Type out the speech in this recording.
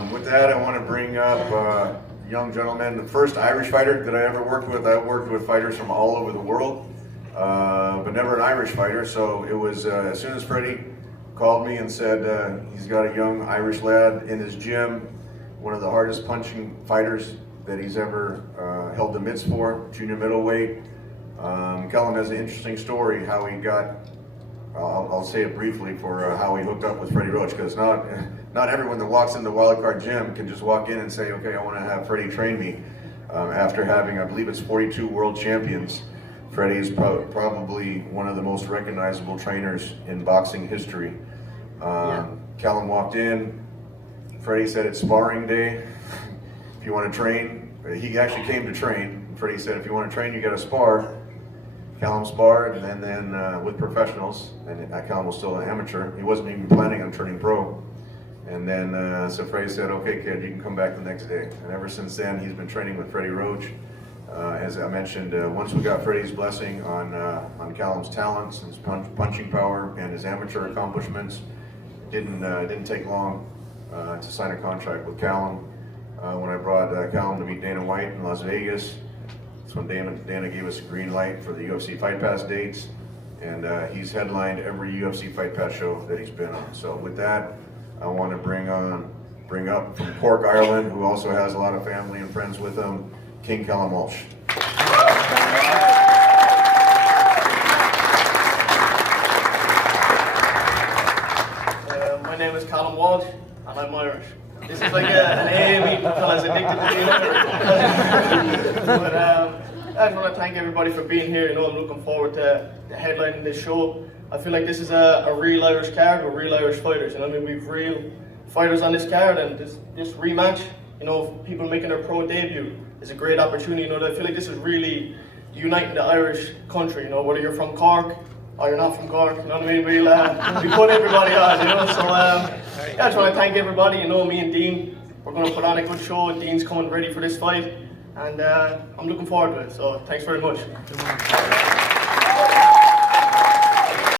With that, I want to bring up a young gentleman, the first Irish fighter that I ever worked with. I worked with fighters from all over the world, but never an Irish fighter. So it was as soon as Freddie called me and said he's got a young Irish lad in his gym, one of the hardest punching fighters that he's ever held the mitts for, junior middleweight. Callum has an interesting story how he got. I'll say it briefly for how he hooked up with Freddie Roach, because not everyone that walks in the Wildcard Gym can just walk in and say, okay, I want to have Freddie train me. After having, I believe it's 42 world champions, Freddie is probably one of the most recognizable trainers in boxing history. Callum walked in, Freddie said it's sparring day. If you want to train, he actually came to train. Freddie said, if you want to train, you got to spar. Callum sparred, and then with professionals, and Callum was still an amateur. He wasn't even planning on turning pro. And then so Freddie said, okay kid, you can come back the next day. And ever since then, he's been training with Freddie Roach. As I mentioned, once we got Freddie's blessing on Callum's talents, his punching power, and his amateur accomplishments, it didn't take long to sign a contract with Callum. When I brought Callum to meet Dana White in Las Vegas, that's when Dana gave us a green light for the UFC Fight Pass dates, and he's headlined every UFC Fight Pass show that he's been on. So with that, I want to bring up from Cork, Ireland, who also has a lot of family and friends with him, King Callum Walsh. My name is Callum Walsh, and I'm Irish. This is like an AA meeting until I was addicted to being Irish. But I just want to thank everybody for being here. You know, I'm looking forward to headlining this show. I feel like this is a real Irish card with real Irish fighters. You know, I mean, we've real fighters on this card, and this rematch, you know, people making their pro debut is a great opportunity. You know, I feel like this is really uniting the Irish country. You know, whether you're from Cork or you're not from Cork, you know what I mean? We put everybody on, you know. So I just want to thank everybody. You know, me and Dean, we're going to put on a good show. Dean's coming ready for this fight, and I'm looking forward to it. So thanks very much.